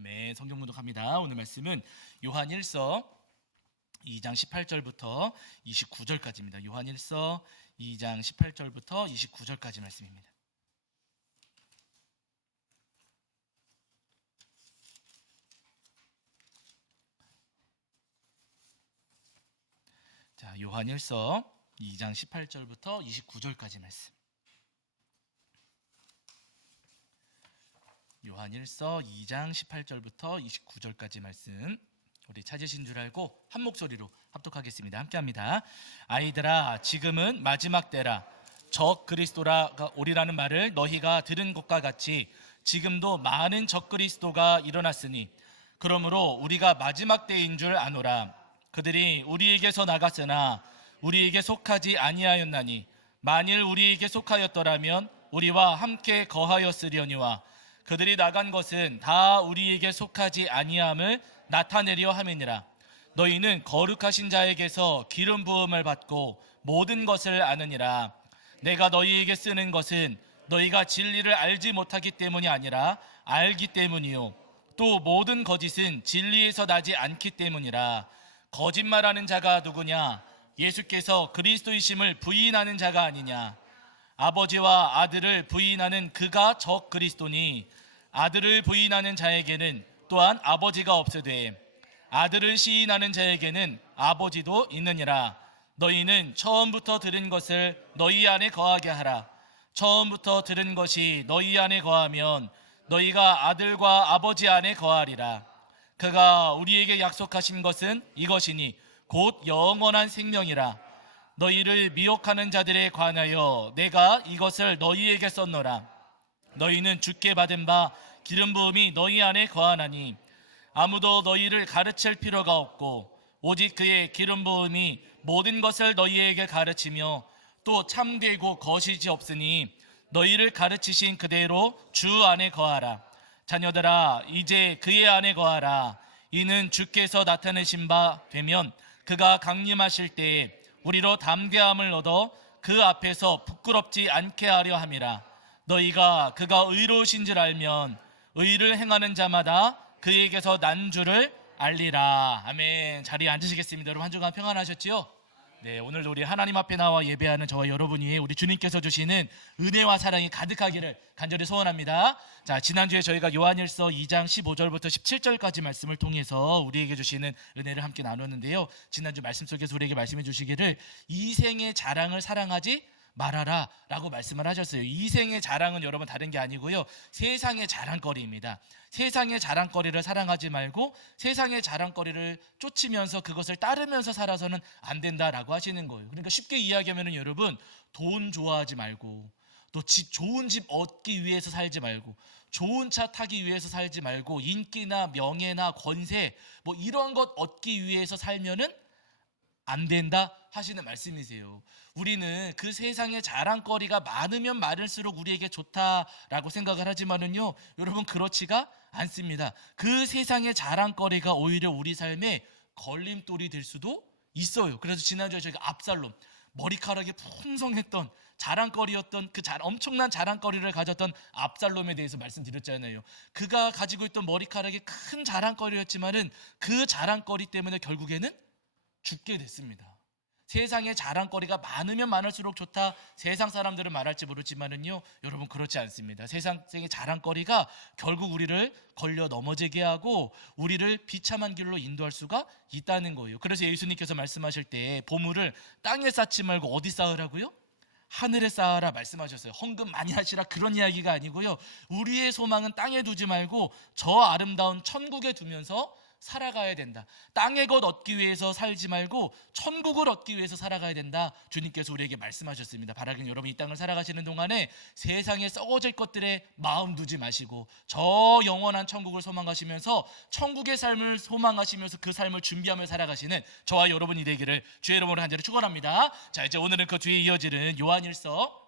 아멘. 성경 문독합니다. 오늘 말씀은 요한 1서 2장 18절부터 29절까지입니다. 요한 1서 2장 18절부터 29절까지 말씀입니다. 자, 요한 1서 2장 18절부터 29절까지 말씀. 요한 1서 2장 18절부터 29절까지 말씀, 우리 찾으신 줄 알고 한 목소리로 합독하겠습니다. 함께합니다. 아이들아, 지금은 마지막 때라. 적 그리스도가 오리라는 말을 너희가 들은 것과 같이 지금도 많은 적 그리스도가 일어났으니 그러므로 우리가 마지막 때인 줄 아노라. 그들이 우리에게서 나갔으나 우리에게 속하지 아니하였나니 만일 우리에게 속하였더라면 우리와 함께 거하였으려니와 그들이 나간 것은 다 우리에게 속하지 아니함을 나타내려 함이니라. 너희는 거룩하신 자에게서 기름 부음을 받고 모든 것을 아느니라. 내가 너희에게 쓰는 것은 너희가 진리를 알지 못하기 때문이 아니라 알기 때문이요 또 모든 거짓은 진리에서 나지 않기 때문이라. 거짓말하는 자가 누구냐? 예수께서 그리스도이심을 부인하는 자가 아니냐? 아버지와 아들을 부인하는 그가 적 그리스도니 아들을 부인하는 자에게는 또한 아버지가 없으되 아들을 시인하는 자에게는 아버지도 있느니라. 너희는 처음부터 들은 것을 너희 안에 거하게 하라. 처음부터 들은 것이 너희 안에 거하면 너희가 아들과 아버지 안에 거하리라. 그가 우리에게 약속하신 것은 이것이니 곧 영원한 생명이라. 너희를 미혹하는 자들에 관하여 내가 이것을 너희에게 썼노라. 너희는 주께 받은 바 기름 부음이 너희 안에 거하나니 아무도 너희를 가르칠 필요가 없고 오직 그의 기름 부음이 모든 것을 너희에게 가르치며 또 참되고 거짓이 없으니 너희를 가르치신 그대로 주 안에 거하라. 자녀들아, 이제 그의 안에 거하라. 이는 주께서 나타내신 바 되면 그가 강림하실 때에 우리로 담대함을 얻어 그 앞에서 부끄럽지 않게 하려 함이라. 너희가 그가 의로우신 줄 알면 의를 행하는 자마다 그에게서 난 줄을 알리라. 아멘. 자리에 앉으시겠습니다. 여러분 한 주간 평안하셨지요? 네, 오늘도 우리 하나님 앞에 나와 예배하는 저와 여러분 위에 우리 주님께서 주시는 은혜와 사랑이 가득하기를 간절히 소원합니다. 자, 지난주에 저희가 요한일서 2장 15절부터 17절까지 말씀을 통해서 우리에게 주시는 은혜를 함께 나눴는데요. 지난주 말씀 속에서 우리에게 말씀해 주시기를 이생의 자랑을 사랑하지 말아라 라고 말씀을 하셨어요. 이생의 자랑은 여러분 다른 게 아니고요, 세상의 자랑거리입니다. 세상의 자랑거리를 사랑하지 말고 세상의 자랑거리를 쫓으면서 그것을 따르면서 살아서는 안 된다라고 하시는 거예요. 그러니까 쉽게 이야기하면 여러분, 돈 좋아하지 말고 또 좋은 집 얻기 위해서 살지 말고 좋은 차 타기 위해서 살지 말고 인기나 명예나 권세 뭐 이런 것 얻기 위해서 살면은 안 된다 하시는 말씀이세요. 우리는 그 세상의 자랑거리가 많으면 많을수록 우리에게 좋다라고 생각을 하지만은요, 여러분 그렇지가 않습니다. 그 세상의 자랑거리가 오히려 우리 삶에 걸림돌이 될 수도 있어요. 그래서 지난주에 저희가 압살롬, 머리카락이 풍성했던 자랑거리였던 그 엄청난 자랑거리를 가졌던 압살롬에 대해서 말씀드렸잖아요. 그가 가지고 있던 머리카락이 큰 자랑거리였지만은 그 자랑거리 때문에 결국에는 죽게 됐습니다. 세상에 자랑거리가 많으면 많을수록 좋다, 세상 사람들은 말할지 모르지만은요, 여러분 그렇지 않습니다. 세상의 자랑거리가 결국 우리를 걸려 넘어지게 하고 우리를 비참한 길로 인도할 수가 있다는 거예요. 그래서 예수님께서 말씀하실 때 보물을 땅에 쌓지 말고 어디 쌓으라고요? 하늘에 쌓아라 말씀하셨어요. 헌금 많이 하시라 그런 이야기가 아니고요, 우리의 소망은 땅에 두지 말고 저 아름다운 천국에 두면서 살아가야 된다. 땅의 것 얻기 위해서 살지 말고 천국을 얻기 위해서 살아가야 된다. 주님께서 우리에게 말씀하셨습니다. 바라긴 여러분 이 땅을 살아가시는 동안에 세상에 썩어질 것들에 마음 두지 마시고 저 영원한 천국을 소망하시면서 천국의 삶을 소망하시면서 그 삶을 준비하며 살아가시는 저와 여러분이 되기를 주의 이름으로 간절히 축원합니다. 자, 이제 오늘은 그 뒤에 이어지는 요한일서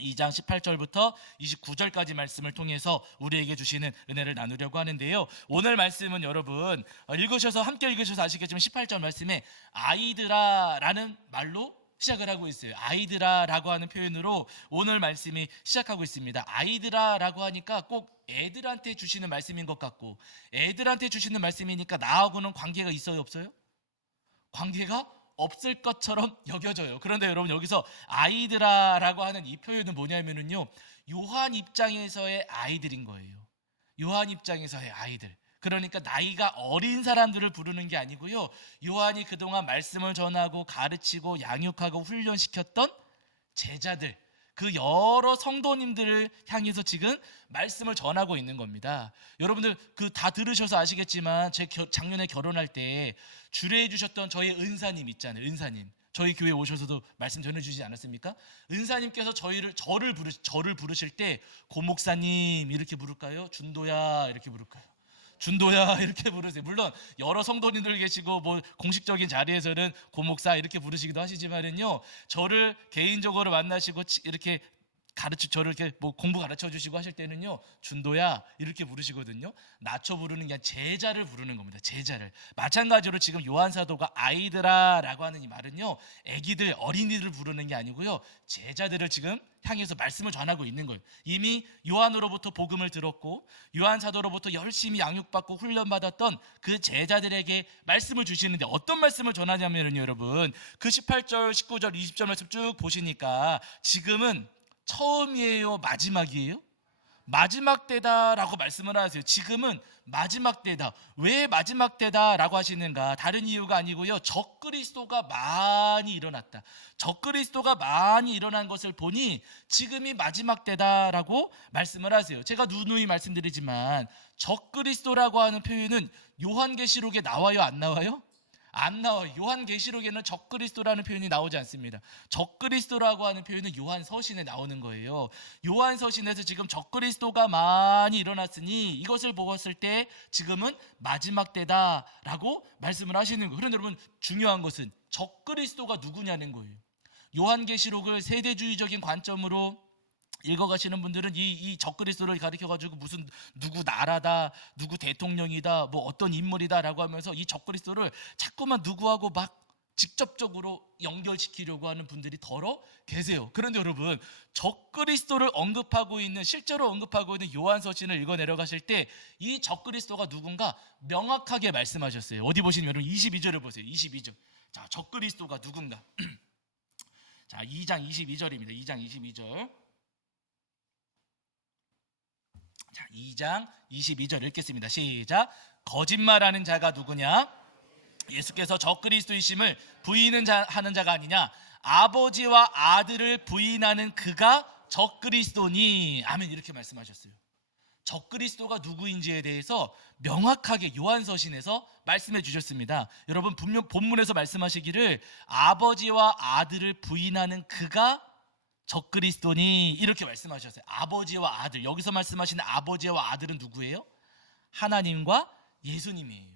2장 18절부터 29절까지 말씀을 통해서 우리에게 주시는 은혜를 나누려고 하는데요. 오늘 말씀은 여러분 함께 읽으셔서 아시겠지만 18절 말씀에 아이들아 라는 말로 시작을 하고 있어요. 아이들아라고 하는 표현으로 오늘 말씀이 시작하고 있습니다. 아이들아라고 하니까 꼭 애들한테 주시는 말씀인 것 같고, 애들한테 주시는 말씀이니까 나하고는 관계가 있어요, 없어요? 관계가 없을 것처럼 여겨져요. 그런데 여러분, 여기서 아이들아라고 하는 이 표현은 뭐냐면요, 요한 입장에서의 아이들인 거예요. 요한 입장에서의 아이들. 그러니까 나이가 어린 사람들을 부르는 게 아니고요, 요한이 그동안 말씀을 전하고 가르치고 양육하고 훈련시켰던 제자들, 그 여러 성도님들을 향해서 지금 말씀을 전하고 있는 겁니다. 여러분들 그 다 들으셔서 아시겠지만, 작년에 결혼할 때 주례해 주셨던 저희 은사님 있잖아요. 은사님, 저희 교회 오셔서도 말씀 전해주지 않았습니까? 은사님께서 저를 부르실 때 고목사님 이렇게 부를까요? 준도야 이렇게 부를까요? 준도야 이렇게 부르세요. 물론 여러 성도님들 계시고 뭐 공식적인 자리에서는 고목사 이렇게 부르시기도 하시지만은요, 저를 개인적으로 만나시고 이렇게 저를 이렇게 뭐 공부 가르쳐 주시고 하실 때는요, 준도야 이렇게 부르시거든요. 낮춰 부르는 게 아니라 제자를 부르는 겁니다. 제자를. 마찬가지로 지금 요한 사도가 아이들아라고 하는 이 말은요, 아기들, 어린이들을 부르는 게 아니고요, 제자들을 지금 향해서 말씀을 전하고 있는 거예요. 이미 요한으로부터 복음을 들었고 요한 사도로부터 열심히 양육받고 훈련받았던 그 제자들에게 말씀을 주시는데, 어떤 말씀을 전하냐면요, 여러분, 그 18절, 19절, 20절 말씀 쭉 보시니까 지금은 처음이에요, 마지막이에요? 마지막 때다라고 말씀을 하세요. 지금은 마지막 때다. 왜 마지막 때다라고 하시는가? 다른 이유가 아니고요, 적그리스도가 많이 일어났다. 적그리스도가 많이 일어난 것을 보니 지금이 마지막 때다라고 말씀을 하세요. 제가 누누이 말씀드리지만 적그리스도라고 하는 표현은 요한계시록에 나와요, 안 나와요? 안 나와요. 요한계시록에는 적그리스도라는 표현이 나오지 않습니다. 적그리스도라고 하는 표현은 요한서신에 나오는 거예요. 요한서신에서 지금 적그리스도가 많이 일어났으니 이것을 보았을 때 지금은 마지막 때다라고 말씀을 하시는 거예요. 그런데 여러분, 중요한 것은 적그리스도가 누구냐는 거예요. 요한계시록을 세대주의적인 관점으로 읽어가시는 분들은 이 적그리스도를 가리켜가지고 무슨 누구 나라다, 누구 대통령이다, 뭐 어떤 인물이다라고 하면서 이 적그리스도를 자꾸만 누구하고 막 직접적으로 연결시키려고 하는 분들이 더러 계세요. 그런데 여러분, 적그리스도를 언급하고 있는, 실제로 언급하고 있는 요한서신을 읽어 내려가실 때 이 적그리스도가 누군가 명확하게 말씀하셨어요. 어디 보시면 여러분 22절을 보세요. 22절. 자, 적그리스도가 누군가. 자, 2장 22절입니다. 2장 22절. 자, 2장 22절 읽겠습니다. 시작. 거짓말하는 자가 누구냐? 예수께서 적그리스도이심을 하는 자가 아니냐? 아버지와 아들을 부인하는 그가 적그리스도니. 아멘. 이렇게 말씀하셨어요. 적그리스도가 누구인지에 대해서 명확하게 요한서신에서 말씀해 주셨습니다. 여러분, 분명 본문에서 말씀하시기를 아버지와 아들을 부인하는 그가 적그리스도니 이렇게 말씀하셨어요. 아버지와 아들, 여기서 말씀하시는 아버지와 아들은 누구예요? 하나님과 예수님이에요.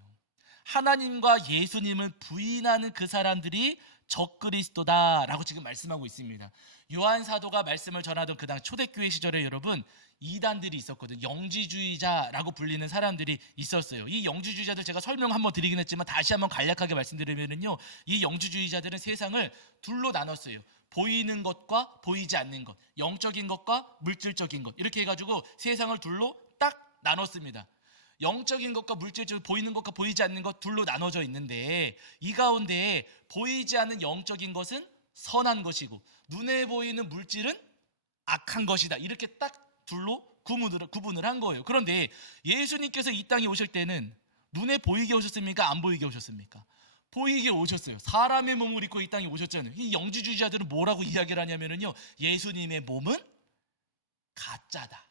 하나님과 예수님을 부인하는 그 사람들이 적그리스도다라고 지금 말씀하고 있습니다. 요한 사도가 말씀을 전하던 그 당 초대교회 시절에 여러분, 이단들이 있었거든요. 영지주의자라고 불리는 사람들이 있었어요. 이 영지주의자들 제가 설명 한번 드리긴 했지만 다시 한번 간략하게 말씀드리면요, 이 영지주의자들은 세상을 둘로 나눴어요. 보이는 것과 보이지 않는 것, 영적인 것과 물질적인 것, 이렇게 해가지고 세상을 둘로 딱 나눴습니다. 영적인 것과 물질적인, 보이는 것과 보이지 않는 것 둘로 나눠져 있는데, 이 가운데 보이지 않는 영적인 것은 선한 것이고 눈에 보이는 물질은 악한 것이다, 이렇게 딱 둘로 구분을 한 거예요. 그런데 예수님께서 이 땅에 오실 때는 눈에 보이게 오셨습니까? 안 보이게 오셨습니까? 보이게 오셨어요. 사람의 몸을 입고 이 땅에 오셨잖아요. 이 영지주의자들은 뭐라고 이야기를 하냐면요, 예수님의 몸은 가짜다.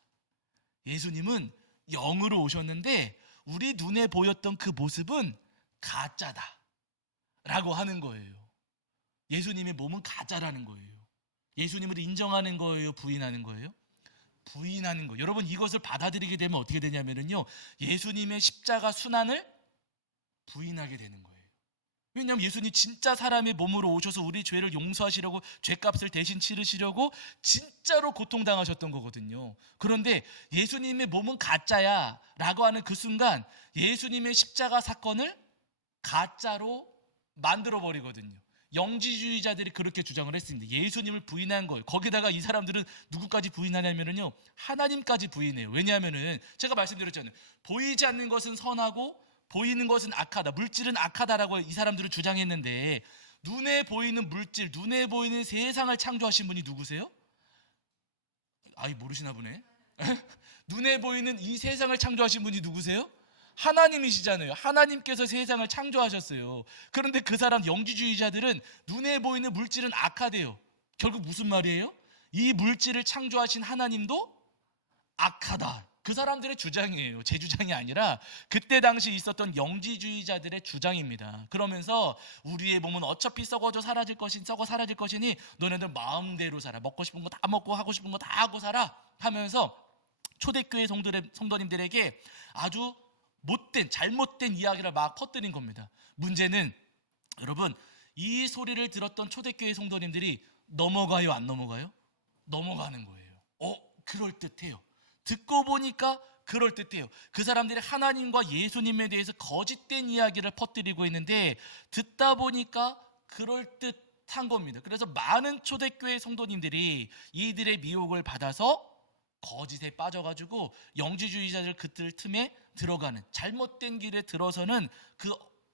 예수님은 영으로 오셨는데 우리 눈에 보였던 그 모습은 가짜다 라고 하는 거예요. 예수님의 몸은 가짜라는 거예요. 예수님을 인정하는 거예요, 부인하는 거예요? 부인하는 거예요. 여러분, 이것을 받아들이게 되면 어떻게 되냐면요, 예수님의 십자가 순환을 부인하게 되는 거예요. 왜냐하면 예수님 진짜 사람의 몸으로 오셔서 우리 죄를 용서하시려고, 죄값을 대신 치르시려고 진짜로 고통당하셨던 거거든요. 그런데 예수님의 몸은 가짜야 라고 하는 그 순간 예수님의 십자가 사건을 가짜로 만들어 버리거든요. 영지주의자들이 그렇게 주장을 했습니다. 예수님을 부인한 거예요. 거기다가 이 사람들은 누구까지 부인하냐면요, 하나님까지 부인해요. 왜냐하면은 제가 말씀드렸잖아요. 보이지 않는 것은 선하고 보이는 것은 악하다, 물질은 악하다라고 이 사람들은 주장했는데, 눈에 보이는 물질, 눈에 보이는 세상을 창조하신 분이 누구세요? 아이, 모르시나 보네. 눈에 보이는 이 세상을 창조하신 분이 누구세요? 하나님이시잖아요. 하나님께서 세상을 창조하셨어요. 그런데 그 사람 영지주의자들은 눈에 보이는 물질은 악하대요. 결국 무슨 말이에요? 이 물질을 창조하신 하나님도 악하다. 그 사람들의 주장이에요. 제 주장이 아니라 그때 당시 있었던 영지주의자들의 주장입니다. 그러면서 우리의 몸은 어차피 썩어 사라질 것이니 너네들 마음대로 살아. 먹고 싶은 거 다 먹고 하고 싶은 거 다 하고 살아 하면서 초대교회 성도님들에게 아주 못된, 잘못된 이야기를 막 퍼뜨린 겁니다. 문제는 여러분, 이 소리를 들었던 초대교회 성도님들이 넘어가요, 안 넘어가요? 넘어가는 거예요. 그럴듯해요. 듣고 보니까 그럴듯해요. 그 사람들이 하나님과 예수님에 대해서 거짓된 이야기를 퍼뜨리고 있는데 듣다 보니까 그럴듯한 겁니다. 그래서 많은 초대교회 성도님들이 이들의 미혹을 받아서 거짓에 빠져가지고 영지주의자들 그들 틈에 들어가는, 잘못된 길에 들어서는 그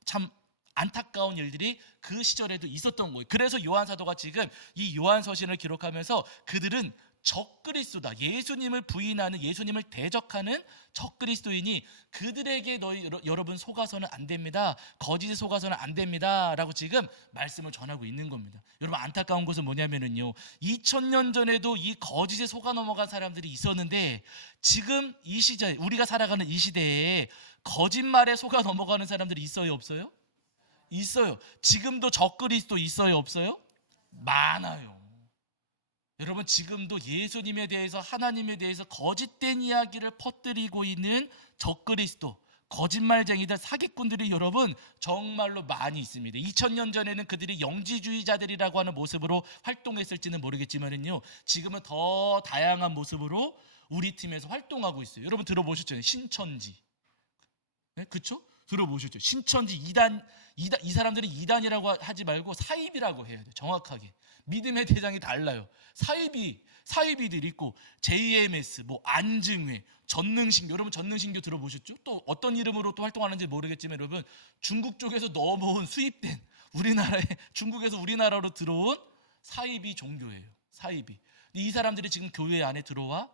참 안타까운 일들이 그 시절에도 있었던 거예요. 그래서 요한 사도가 지금 이 요한 서신을 기록하면서 그들은 적그리스도다, 예수님을 부인하는, 예수님을 대적하는 적그리스도이니 그들에게 여러분 속아서는 안 됩니다, 거짓에 속아서는 안 됩니다 라고 지금 말씀을 전하고 있는 겁니다. 여러분, 안타까운 것은 뭐냐면요, 2000년 전에도 이 거짓에 속아 넘어간 사람들이 있었는데 지금 이 시대, 우리가 살아가는 이 시대에 거짓말에 속아 넘어가는 사람들이 있어요, 없어요? 있어요. 지금도 적그리스도 있어요, 없어요? 많아요. 여러분, 지금도 예수님에 대해서, 하나님에 대해서 거짓된 이야기를 퍼뜨리고 있는 적그리스도, 거짓말쟁이들, 사기꾼들이 여러분 정말로 많이 있습니다. 2000년 전에는 그들이 영지주의자들이라고 하는 모습으로 활동했을지는 모르겠지만요, 지금은 더 다양한 모습으로 우리 팀에서 활동하고 있어요. 여러분 들어보셨죠? 신천지. 네? 그쵸? 들어보셨죠? 신천지 2단, 이 사람들은 2단이라고 하지 말고 사입이라고 해야 돼요. 정확하게. 믿음의 대장이 달라요. 사이비들이 있고, JMS, 안증회, 전능신교. 여러분 전능신교 들어보셨죠? 또 어떤 이름으로 또 활동하는지 모르겠지만 여러분, 중국 쪽에서 넘어온, 수입된, 중국에서 우리나라로 들어온 사이비 종교예요. 사이비. 이 사람들이 지금 교회 안에 들어와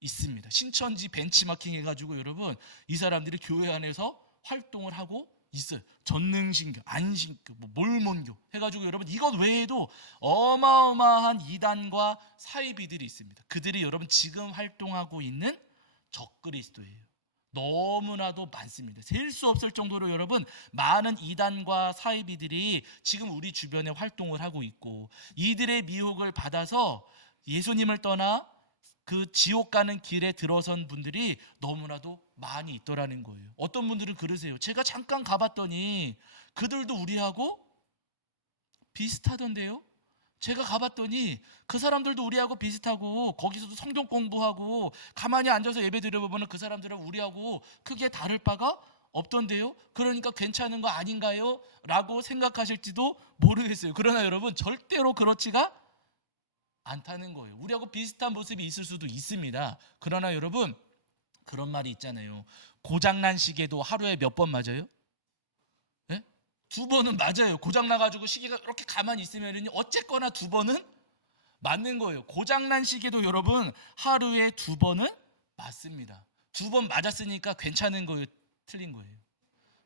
있습니다. 신천지 벤치마킹 해가지고 여러분, 이 사람들이 교회 안에서 활동을 하고 있어요. 전능신교, 안신교, 몰몬교 해가지고 여러분, 이것 외에도 어마어마한 이단과 사이비들이 있습니다. 그들이 여러분 지금 활동하고 있는 적그리스도예요. 너무나도 많습니다. 셀 수 없을 정도로 여러분 많은 이단과 사이비들이 지금 우리 주변에 활동을 하고 있고, 이들의 미혹을 받아서 예수님을 떠나 그 지옥 가는 길에 들어선 분들이 너무나도 많이 있더라는 거예요. 어떤 분들은 그러세요. 제가 잠깐 가봤더니 그들도 우리하고 비슷하던데요. 제가 가봤더니 그 사람들도 우리하고 비슷하고 거기서도 성경 공부하고 가만히 앉아서 예배 드려보면 그 사람들은 우리하고 크게 다를 바가 없던데요. 그러니까 괜찮은 거 아닌가요? 라고 생각하실지도 모르겠어요. 그러나 여러분, 절대로 그렇지가 않다는 거예요. 우리하고 비슷한 모습이 있을 수도 있습니다. 그러나 여러분, 그런 말이 있잖아요. 고장난 시계도 하루에 몇 번 맞아요? 네? 2번은 맞아요. 고장나가지고 시계가 이렇게 가만히 있으면 어쨌거나 2번은 맞는 거예요. 고장난 시계도 여러분 하루에 2번은 맞습니다. 2번 맞았으니까 괜찮은 거예요, 틀린 거예요?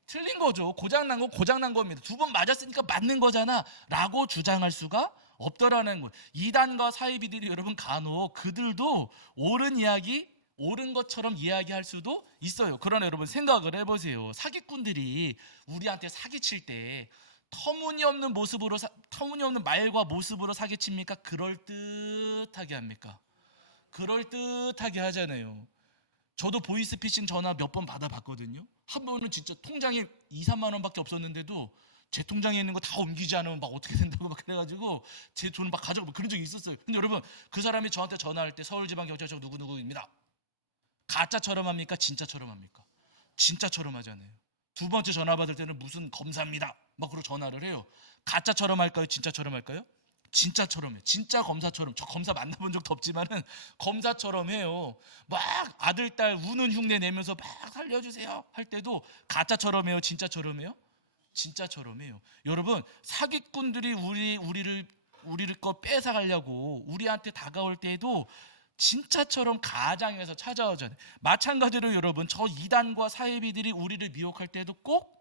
틀린 거죠. 고장난 건 고장난 겁니다. 2번 맞았으니까 맞는 거잖아 라고 주장할 수가 없더라는 거예요. 이단과 사이비들이 여러분 간혹 그들도 옳은 것처럼 이야기할 수도 있어요. 그러나 여러분 생각을 해보세요. 사기꾼들이 우리한테 사기칠 때 터무니없는 말과 모습으로 사기칩니까? 그럴듯하게 합니까? 그럴듯하게 하잖아요. 저도 보이스피싱 전화 몇 번 받아봤거든요. 한 번은 진짜 통장에 2, 3만 원밖에 없었는데도 제 통장에 있는 거 다 옮기지 않으면 막 어떻게 된다고 막 그래가지고 제 돈을 막 가져가고 그런 적이 있었어요. 근데 여러분, 그 사람이 저한테 전화할 때 서울지방경찰청 누구누구입니다. 가짜처럼 합니까? 진짜처럼 합니까? 진짜처럼 하잖아요. 두 번째 전화 받을 때는 무슨 검사입니다 막 그러고 전화를 해요. 가짜처럼 할까요? 진짜처럼 할까요? 진짜처럼 해요. 진짜 검사처럼. 저 검사 만나본 적도 없지만은 검사처럼 해요. 막 아들 딸 우는 흉내 내면서 막 살려주세요 할 때도 가짜처럼 해요? 진짜처럼 해요? 진짜처럼 해요. 여러분, 사기꾼들이 우리를 거 뺏어가려고 우리한테 다가올 때에도 진짜처럼 가장해서 찾아오잖아요. 마찬가지로 여러분, 저 이단과 사이비들이 우리를 미혹할 때도 꼭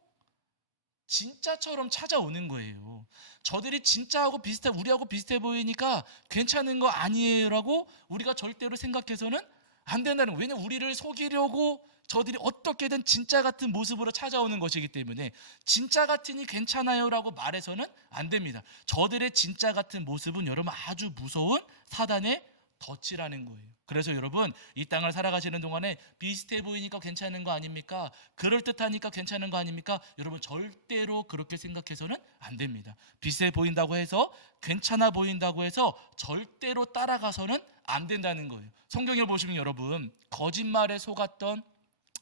진짜처럼 찾아오는 거예요. 저들이 진짜하고 비슷해, 우리하고 비슷해 보이니까 괜찮은 거 아니에요라고 우리가 절대로 생각해서는 안 된다는 거예요. 왜냐면 우리를 속이려고 저들이 어떻게든 진짜 같은 모습으로 찾아오는 것이기 때문에 진짜 같으니 괜찮아요라고 말해서는 안 됩니다. 저들의 진짜 같은 모습은 여러분 아주 무서운 사단의 덫이라는 거예요. 그래서 여러분, 이 땅을 살아가시는 동안에 비슷해 보이니까 괜찮은 거 아닙니까? 그럴듯하니까 괜찮은 거 아닙니까? 여러분, 절대로 그렇게 생각해서는 안 됩니다. 비슷해 보인다고 해서, 괜찮아 보인다고 해서 절대로 따라가서는 안 된다는 거예요. 성경을 보시면 여러분, 거짓말에 속았던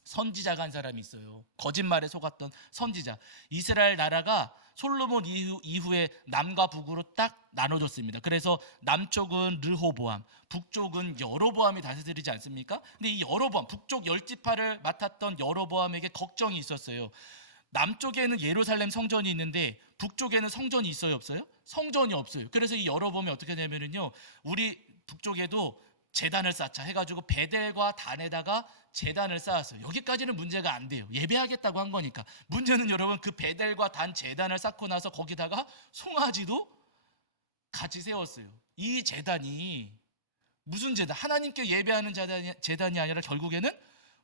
선지자가 한 사람이 있어요. 거짓말에 속았던 선지자. 이스라엘 나라가 솔로몬 이후에 남과 북으로 딱 나눠졌습니다. 그래서 남쪽은 르호보암, 북쪽은 여로보암이 다스리지 않습니까? 근데 이 여로보암, 북쪽 열지파를 맡았던 여로보암에게 걱정이 있었어요. 남쪽에는 예루살렘 성전이 있는데 북쪽에는 성전이 있어요, 없어요? 성전이 없어요. 그래서 이 여로보암이 어떻게 되면은요, 우리 북쪽에도 제단을 쌓자 해가지고 베델과 단에다가 제단을 쌓았어요. 여기까지는 문제가 안 돼요. 예배하겠다고 한 거니까. 문제는 여러분, 그 베델과 단 제단을 쌓고 나서 거기다가 송아지도 같이 세웠어요. 이 제단이 무슨 제단? 하나님께 예배하는 제단이 아니라 결국에는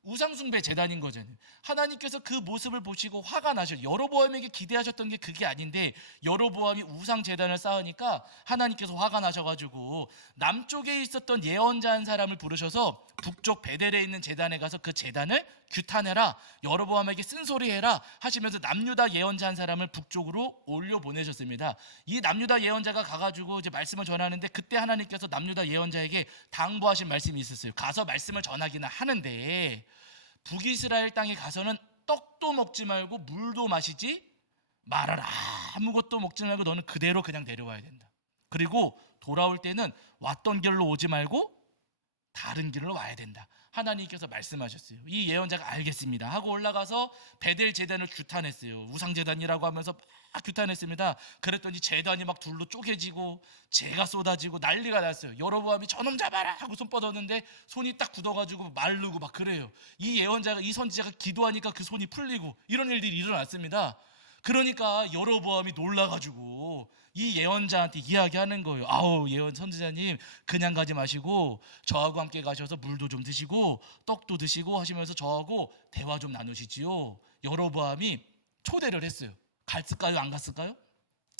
우상숭배 제단인 거잖아요. 하나님께서 그 모습을 보시고 화가 나셔요. 여로보암에게 기대하셨던 게 그게 아닌데 여로보암이 우상 제단을 쌓으니까 하나님께서 화가 나셔가지고 남쪽에 있었던 예언자 한 사람을 부르셔서 북쪽 베델에 있는 제단에 가서 그 제단을 규탄해라, 여로보암에게 쓴소리해라 하시면서 남유다 예언자 한 사람을 북쪽으로 올려 보내셨습니다. 이 남유다 예언자가 가가지고 이제 말씀을 전하는데 그때 하나님께서 남유다 예언자에게 당부하신 말씀이 있었어요. 가서 말씀을 전하기는 하는데 북이스라엘 땅에 가서는 떡도 먹지 말고 물도 마시지 말아라. 아무것도 먹지 말고 너는 그대로 그냥 내려와야 된다. 그리고 돌아올 때는 왔던 길로 오지 말고 다른 길로 와야 된다. 하나님께서 말씀하셨어요. 이 예언자가 알겠습니다 하고 올라가서 베델 제단을 규탄했어요. 우상 제단이라고 하면서 막 규탄했습니다. 그랬더니 제단이 막 둘로 쪼개지고 재가 쏟아지고 난리가 났어요. 여로보암이 저놈 잡아라 하고 손 뻗었는데 손이 딱 굳어가지고 마르고 막 그래요. 이 예언자가, 이 선지자가 기도하니까 그 손이 풀리고 이런 일들이 일어났습니다. 그러니까 여로보암이 놀라가지고 이 예언자한테 이야기하는 거예요. 아우, 예언 선지자님, 그냥 가지 마시고 저하고 함께 가셔서 물도 좀 드시고 떡도 드시고 하시면서 저하고 대화 좀 나누시지요. 여로보암이 초대를 했어요. 갔을까요? 안 갔을까요?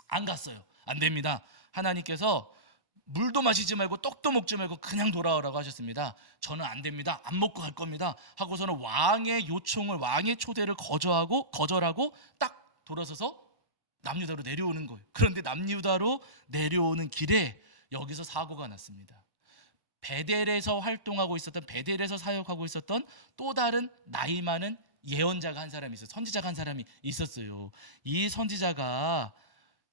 안 갔어요. 안 됩니다. 하나님께서 물도 마시지 말고 떡도 먹지 말고 그냥 돌아오라고 하셨습니다. 저는 안 됩니다. 안 먹고 갈 겁니다 하고서는 왕의 요청을, 왕의 초대를 거절하고 딱 돌아서서 남유다로 내려오는 거예요. 그런데 남유다로 내려오는 길에 여기서 사고가 났습니다. 베델에서 활동하고 있었던, 베델에서 사역하고 있었던 또 다른 나이 많은 예언자가 한 사람이 있어요. 선지자가 한 사람이 있었어요. 이 선지자가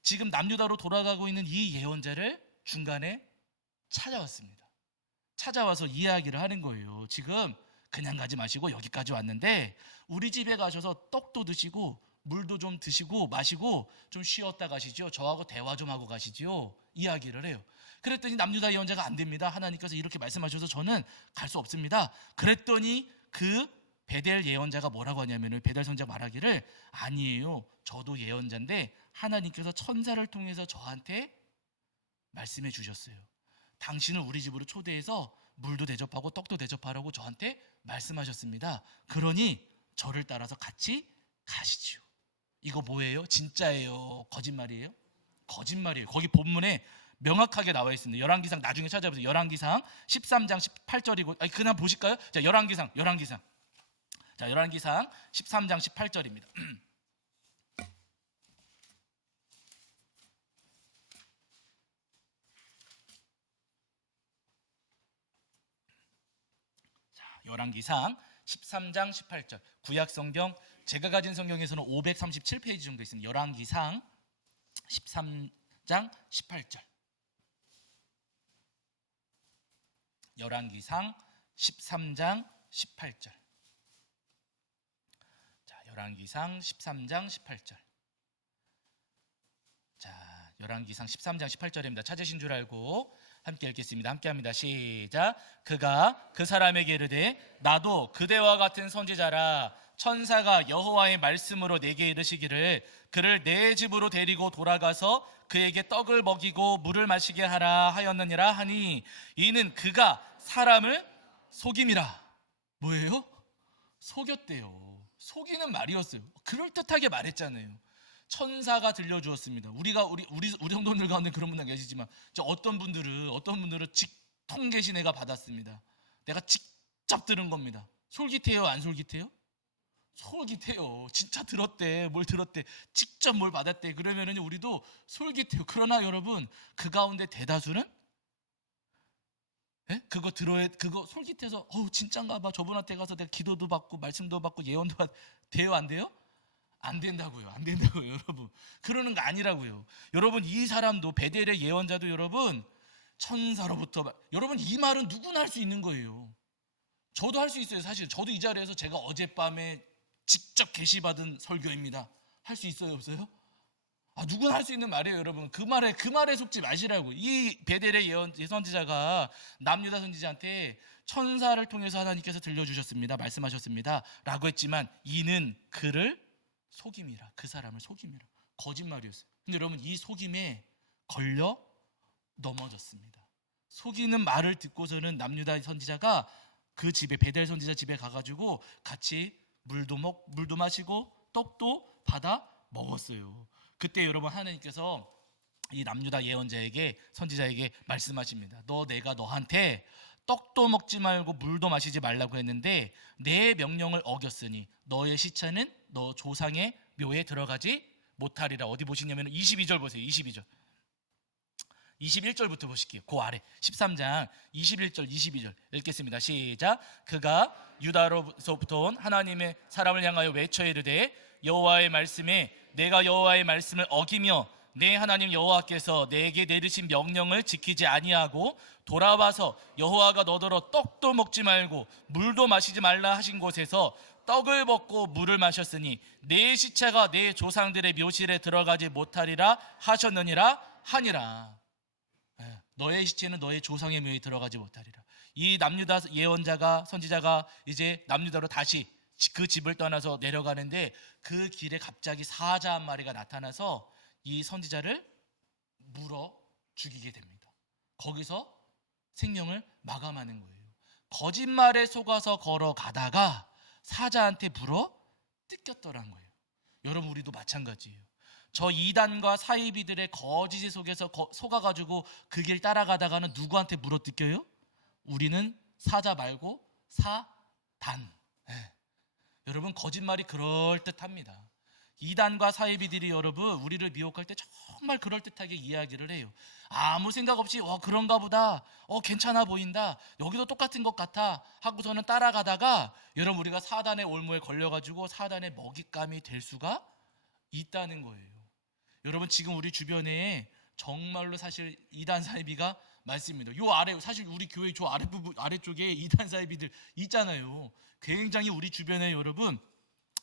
지금 남유다로 돌아가고 있는 이 예언자를 중간에 찾아왔습니다. 찾아와서 이야기를 하는 거예요. 지금 그냥 가지 마시고 여기까지 왔는데 우리 집에 가셔서 떡도 드시고 물도 좀 드시고 마시고 좀 쉬었다 가시죠. 저하고 대화 좀 하고 가시죠. 이야기를 해요. 그랬더니 남유다 예언자가 안 됩니다. 하나님께서 이렇게 말씀하셔서 저는 갈 수 없습니다. 그랬더니 그 베델 예언자가 뭐라고 하냐면은, 베델 선지자가 말하기를, 아니에요, 저도 예언자인데 하나님께서 천사를 통해서 저한테 말씀해 주셨어요. 당신을 우리 집으로 초대해서 물도 대접하고 떡도 대접하라고 저한테 말씀하셨습니다. 그러니 저를 따라서 같이 가시죠. 이거 뭐예요? 진짜예요? 거짓말이에요? 거짓말이에요. 거기 본문에 명확하게 나와 있습니다. 열왕기상 나중에 찾아보세요. 열왕기상 13장 18절이고, 아니 그냥 보실까요? 자, 열왕기상. 자, 열왕기상 13장 18절입니다. 자, 열왕기상 13장 18절. 구약 성경 제가 가진 성경에서는 537페이지 정도 있습니다. 열왕기상 13장 18절. 열왕기상 13장 18절. 자, 열왕기상 13장 18절. 자, 열왕기상 13장 18절입니다. 찾으신 줄 알고 함께 읽겠습니다. 함께 합니다. 시작. 그가 그 사람에게 이르되 나도 그대와 같은 선지자라. 천사가 여호와의 말씀으로 내게 이르시기를 그를 내 집으로 데리고 돌아가서 그에게 떡을 먹이고 물을 마시게 하라 하였느니라 하니 이는 그가 사람을 속임이라. 뭐예요? 속였대요. 속이는 말이었어요. 그럴듯하게 말했잖아요. 천사가 들려주었습니다. 우리 성도들 가운데 그런 분들 계시지만 어떤 분들은 직통 계시 내가 받았습니다. 내가 직접 들은 겁니다. 솔깃해요? 안 솔깃해요? 솔깃해요. 진짜 들었대. 뭘 들었대. 직접 뭘 받았대. 그러면은 우리도 솔깃해요. 그러나 여러분 그 가운데 대다수는 그거 솔깃해서 진짠가 봐. 저분한테 가서 내가 기도도 받고 말씀도 받고 예언도 돼요? 안 돼요? 안 된다고요. 안 된다고요, 여러분. 그러는 거 아니라고요. 여러분 이 사람도 베델의 예언자도 여러분 천사로부터 여러분 이 말은 누구나 할 수 있는 거예요. 저도 할 수 있어요. 사실 저도 이 자리에서 제가 어젯밤에 직접 계시받은 설교입니다. 할 수 있어요, 없어요? 누구나 할 수 있는 말이에요, 여러분. 그 말에 속지 마시라고. 이 베델의 예선지자가 남유다 선지자한테 천사를 통해서 하나님께서 들려주셨습니다. 말씀하셨습니다. 라고 했지만 이는 그를 속임이라. 그 사람을 속임이라. 거짓말이었어요. 근데 여러분 이 속임에 걸려 넘어졌습니다. 속이는 말을 듣고서는 남유다 선지자가 그 집에 베델 선지자 집에 가가지고 같이 물도 마시고 떡도 받아 먹었어요. 그때 여러분 하나님께서 이 남유다 예언자에게 선지자에게 말씀하십니다. 내가 너한테 떡도 먹지 말고 물도 마시지 말라고 했는데 내 명령을 어겼으니 너의 시체는 너 조상의 묘에 들어가지 못하리라. 어디 보시냐면 22절 보세요. 22절. 21절부터 보실게요. 그 아래 13장 21절 22절 읽겠습니다. 시작. 그가 유다로부터 온 하나님의 사람을 향하여 외쳐 이르되 여호와의 말씀에 내가 여호와의 말씀을 어기며 내 하나님 여호와께서 내게 내리신 명령을 지키지 아니하고 돌아와서 여호와가 너더러 떡도 먹지 말고 물도 마시지 말라 하신 곳에서 떡을 먹고 물을 마셨으니 내 시체가 내 조상들의 묘실에 들어가지 못하리라 하셨느니라 하니라. 너의 시체는 너의 조상의 묘에 들어가지 못하리라. 이 남유다 예언자가 선지자가 이제 남유다로 다시 그 집을 떠나서 내려가는데 그 길에 갑자기 사자 한 마리가 나타나서 이 선지자를 물어 죽이게 됩니다. 거기서 생명을 마감하는 거예요. 거짓말에 속아서 걸어가다가 사자한테 물어 뜯겼더란 거예요. 여러분 우리도 마찬가지예요. 저 이단과 사이비들의 거짓 속에서 속아가지고 그 길 따라가다가는 누구한테 물어 뜯겨요? 우리는 사자 말고 사단. 여러분 거짓말이 그럴듯합니다. 이단과 사이비들이 여러분 우리를 미혹할 때 정말 그럴듯하게 이야기를 해요. 아무 생각 없이 그런가 보다, 괜찮아 보인다, 여기도 똑같은 것 같아 하고서는 따라가다가 여러분 우리가 사단의 올무에 걸려가지고 사단의 먹잇감이 될 수가 있다는 거예요. 여러분 지금 우리 주변에 정말로 사실 이단 사이비가 많습니다. 요 아래 사실 우리 교회 저 아래쪽에 이단 사이비들 있잖아요. 굉장히 우리 주변에 여러분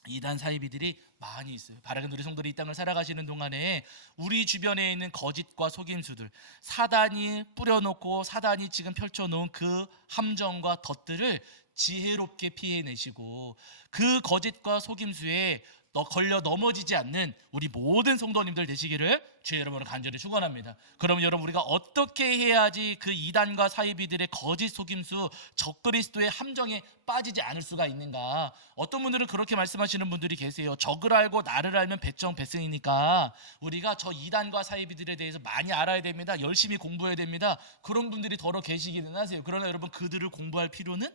이단 사이비들이 많이 있어요. 바라는 우리 성도들이 이 땅을 살아가시는 동안에 우리 주변에 있는 거짓과 속임수들, 사단이 뿌려놓고 사단이 지금 펼쳐놓은 그 함정과 덫들을 지혜롭게 피해내시고 그 거짓과 속임수에 걸려 넘어지지 않는 우리 모든 성도님들 되시기를 주의 여러분을 간절히 축원합니다. 그럼 여러분 우리가 어떻게 해야지 그 이단과 사이비들의 거짓 속임수 적그리스도의 함정에 빠지지 않을 수가 있는가? 어떤 분들은 그렇게 말씀하시는 분들이 계세요. 적을 알고 나를 알면 배짱배승이니까 우리가 저 이단과 사이비들에 대해서 많이 알아야 됩니다. 열심히 공부해야 됩니다. 그런 분들이 더러 계시기는 하세요. 그러나 여러분 그들을 공부할 필요는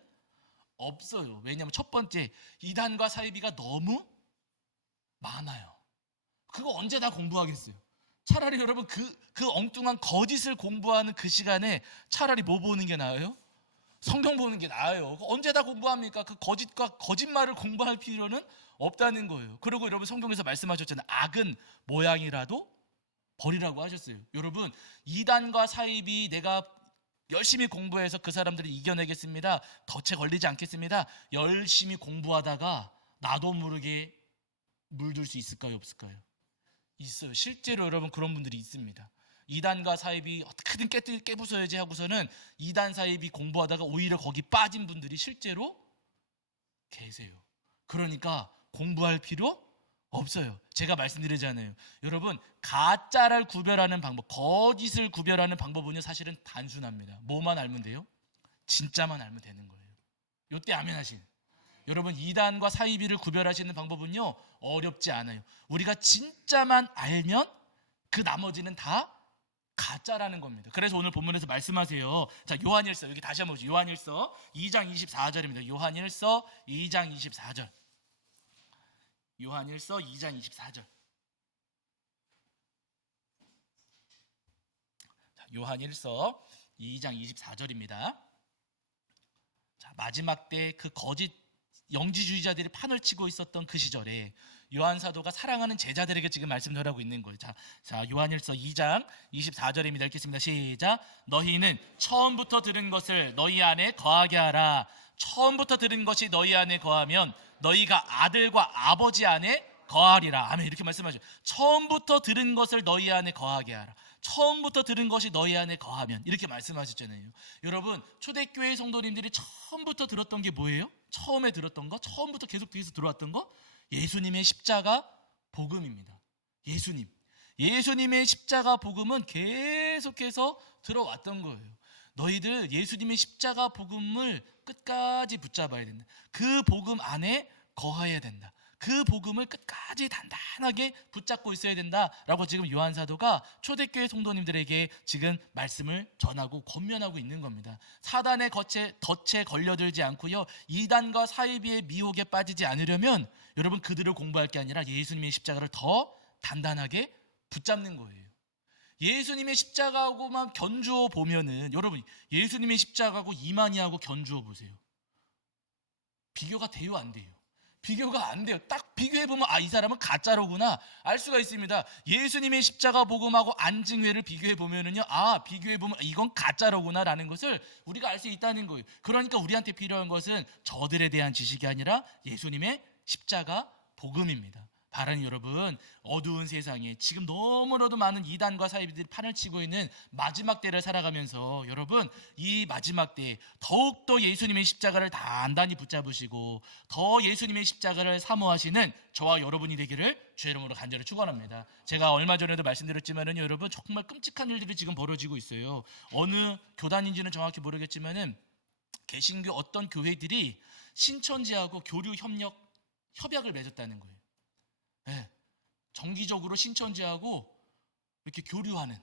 없어요. 왜냐하면 첫 번째 이단과 사이비가 너무 많아요. 그거 언제 다 공부하겠어요? 차라리 여러분 그 엉뚱한 거짓을 공부하는 그 시간에 차라리 뭐 보는 게 나아요? 성경 보는 게 나아요. 언제 다 공부합니까? 그 거짓과 거짓말을 공부할 필요는 없다는 거예요. 그리고 여러분 성경에서 말씀하셨잖아요. 악은 모양이라도 버리라고 하셨어요. 여러분 이단과 사입이 내가 열심히 공부해서 그 사람들을 이겨내겠습니다. 덫에 걸리지 않겠습니다. 열심히 공부하다가 나도 모르게 물들 수 있을까요? 없을까요? 있어요. 실제로 여러분 그런 분들이 있습니다. 이단과 사입이 어떻게든 깨부숴야지 하고서는 이단 사입이 공부하다가 오히려 거기 빠진 분들이 실제로 계세요. 그러니까 공부할 필요 없어요. 제가 말씀드리잖아요. 여러분 가짜를 구별하는 방법, 거짓을 구별하는 방법은요 사실은 단순합니다. 뭐만 알면 돼요? 진짜만 알면 되는 거예요. 요때 아멘하신 여러분 이단과 사이비를 구별하시는 방법은요 어렵지 않아요. 우리가 진짜만 알면 그 나머지는 다 가짜라는 겁니다. 그래서 오늘 본문에서 말씀하세요. 자, 요한일서 여기 다시 한번 보죠. 요한일서 2장 24절입니다. 요한일서 2장 24절. 요한일서 2장 24절. 자, 요한일서 2장 24절입니다. 자, 마지막 때 그 거짓 영지주의자들이 판을 치고 있었던 그 시절에 요한 사도가 사랑하는 제자들에게 지금 말씀을 하고 있는 거예요. 자, 요한일서 2장 24절입니다. 읽겠습니다. 시작. 너희는 처음부터 들은 것을 너희 안에 거하게 하라. 처음부터 들은 것이 너희 안에 거하면 너희가 아들과 아버지 안에 거하리라. 아멘. 이렇게 말씀하죠. 처음부터 들은 것을 너희 안에 거하게 하라. 처음부터 들은 것이 너희 안에 거하면 이렇게 말씀하셨잖아요. 여러분 초대교회 성도님들이 처음부터 들었던 게 뭐예요? 처음에 들었던 거, 처음부터 계속 뒤에서 들어왔던 거, 예수님의 십자가 복음입니다. 예수님의 십자가 복음은 계속해서 들어왔던 거예요. 너희들 예수님의 십자가 복음을 끝까지 붙잡아야 된다. 그 복음 안에 거해야 된다. 그 복음을 끝까지 단단하게 붙잡고 있어야 된다라고 지금 요한 사도가 초대교회 성도님들에게 지금 말씀을 전하고 권면하고 있는 겁니다. 사단의 덫에 걸려들지 않고요, 이단과 사이비의 미혹에 빠지지 않으려면 여러분 그들을 공부할 게 아니라 예수님의 십자가를 더 단단하게 붙잡는 거예요. 예수님의 십자가하고만 견주어 보면은 여러분 예수님의 십자가하고 이만희하고 견주어 보세요. 비교가 돼요, 안 돼요? 비교가 안 돼요. 딱 비교해보면 이 사람은 가짜로구나 알 수가 있습니다. 예수님의 십자가 복음하고 안증회를 비교해보면은요, 비교해보면 이건 가짜로구나 라는 것을 우리가 알 수 있다는 거예요. 그러니까 우리한테 필요한 것은 저들에 대한 지식이 아니라 예수님의 십자가 복음입니다. 바라는 여러분, 어두운 세상에 지금 너무나도 많은 이단과 사이비들이 판을 치고 있는 마지막 때를 살아가면서 여러분 이 마지막 때에 더욱더 예수님의 십자가를 단단히 붙잡으시고 더 예수님의 십자가를 사모하시는 저와 여러분이 되기를 주의 이름으로 간절히 축원합니다. 제가 얼마 전에도 말씀드렸지만은 여러분 정말 끔찍한 일들이 지금 벌어지고 있어요. 어느 교단인지는 정확히 모르겠지만은 개신교 어떤 교회들이 신천지하고 교류 협약을 맺었다는 거예요. 네, 정기적으로 신천지하고 이렇게 교류하는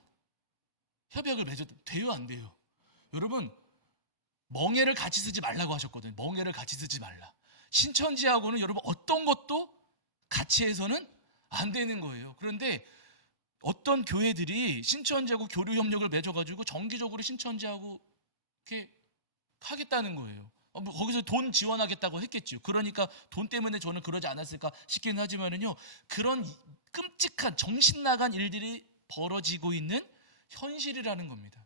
협약을 돼요, 안 돼요? 여러분 멍에를 같이 쓰지 말라고 하셨거든요. 멍에를 같이 쓰지 말라. 신천지하고는 여러분 어떤 것도 같이 해서는 안 되는 거예요. 그런데 어떤 교회들이 신천지하고 교류 협력을 맺어가지고 정기적으로 신천지하고 이렇게 하겠다는 거예요. 거기서 돈 지원하겠다고 했겠죠. 그러니까 돈 때문에 저는 그러지 않았을까 싶긴 하지만은요, 그런 끔찍한 정신 나간 일들이 벌어지고 있는 현실이라는 겁니다.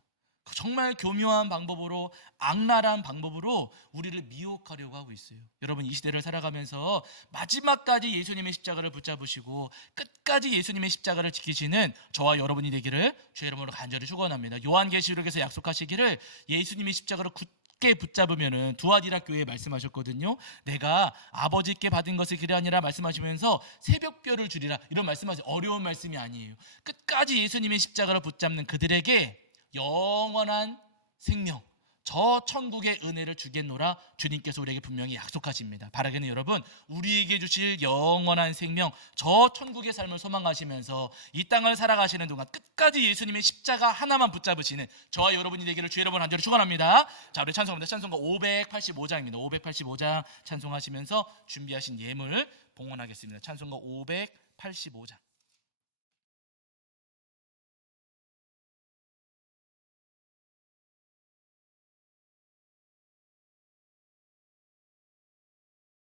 정말 교묘한 방법으로, 악랄한 방법으로 우리를 미혹하려고 하고 있어요. 여러분 이 시대를 살아가면서 마지막까지 예수님의 십자가를 붙잡으시고 끝까지 예수님의 십자가를 지키시는 저와 여러분이 되기를 주의 이름으로 간절히 축원합니다. 요한계시록에서 약속하시기를 예수님의 십자가를 굳게 붙잡으면은 두아디라 교회에 말씀하셨거든요. 내가 아버지께 받은 것을 그리 아니라 말씀하시면서 새벽별을 주리라, 이런 말씀하세요. 어려운 말씀이 아니에요. 끝까지 예수님의 십자가를 붙잡는 그들에게 영원한 생명, 저 천국의 은혜를 주겠노라 주님께서 우리에게 분명히 약속하십니다. 바라기는 여러분 우리에게 주실 영원한 생명, 저 천국의 삶을 소망하시면서 이 땅을 살아가시는 동안 끝까지 예수님의 십자가 하나만 붙잡으시는 저와 여러분이 되기를 주의 이름으로 간절히 축원합니다. 자, 우리 찬송합니다. 찬송가 585장입니다 585장 찬송하시면서 준비하신 예물 봉헌하겠습니다. 찬송가 585장.